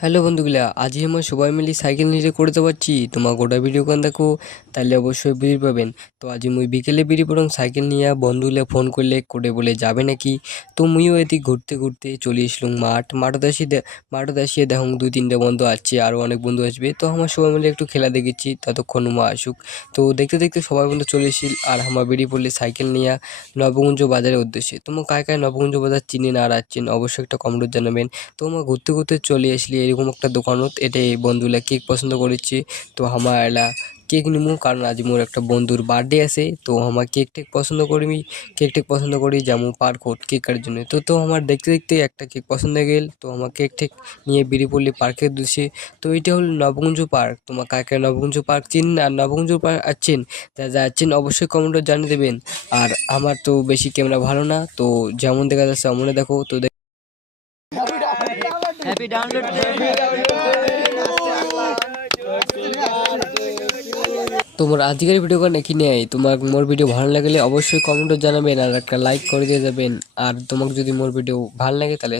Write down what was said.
Hello বন্ধুগুলা, আজই আমরা সবাই মিলে সাইকেল নিয়ে করতে পারছি। তোমার গোটা ভিডিও গান দেখো, তাহলে অবশ্যই বুঝতে পাবেন। তো আজ মুই বিকেলে বেরিয়ে পড়লাম সাইকেল নিয়ে, বন্ধুগুলা ফোন করলে করে বলে যাবে নাকি। তো মুইও এদিক ঘুরতে ঘুরতে চলে এসলাম মাঠত আসিয়ে দেখুন 2-3টে বন্ধু আসছে, আরও অনেক বন্ধু আসবে। তো আমার সবাই মিলে একটু খেলা দেখেছি, ততক্ষণ মা আসুক। তো দেখতে দেখতে সবাই বন্ধু চলে এসেছিল, আর আমার বেরিয়ে পড়লে সাইকেল নিয়ে নবগঞ্জ বাজারের উদ্দেশ্যে। তোমার কায় কায় নবগঞ্জ বাজার চিনেন আর আসছেন অবশ্যই একটা কমেন্ট জানাবেন। তো আমরা ঘুরতে ঘুরতে চলে আসলি এরকম একটা দোকানত, এটাই বন্ধুলা কেক পছন্দ করেছি। তো আমার এলা কেক নিমু, কারণ আজ মোর একটা বন্ধুর বার্থডে আছে। তো আমার কেক টেক পছন্দ করি যেমন পার্কত কেক কাটার জন্য। তো আমার দেখতে দেখতে একটা কেক পছন্দ হয়ে গেল। তো আমার কেক টেক নিয়ে বেরিয়ে পড়লি পার্কের উদ্দেশ্যে। তো এটা হল নবগঞ্জ পার্ক। তোমার কাকে নবগঞ্জ পার্ক চিনেন আর নবগঞ্জ পার্ক আসছেন, যা যাচ্ছেন অবশ্যই কমেন্টে জানিয়ে দেবেন। আর আমার তো বেশি ক্যামেরা ভালো না, তো যেমন দেখা যাচ্ছে অমনে দেখো। তো হ্যাপি ডাউনলোড তোমার আজকের ভিডিও গান কি নেই, তোমার মোর ভিডিও ভালো লাগলে অবশ্যই কমেন্টে জানাবেন আর একটা লাইক করে দিয়ে যাবেন। আর তোমাকে যদি মোর ভিডিও ভালো লাগে তাহলে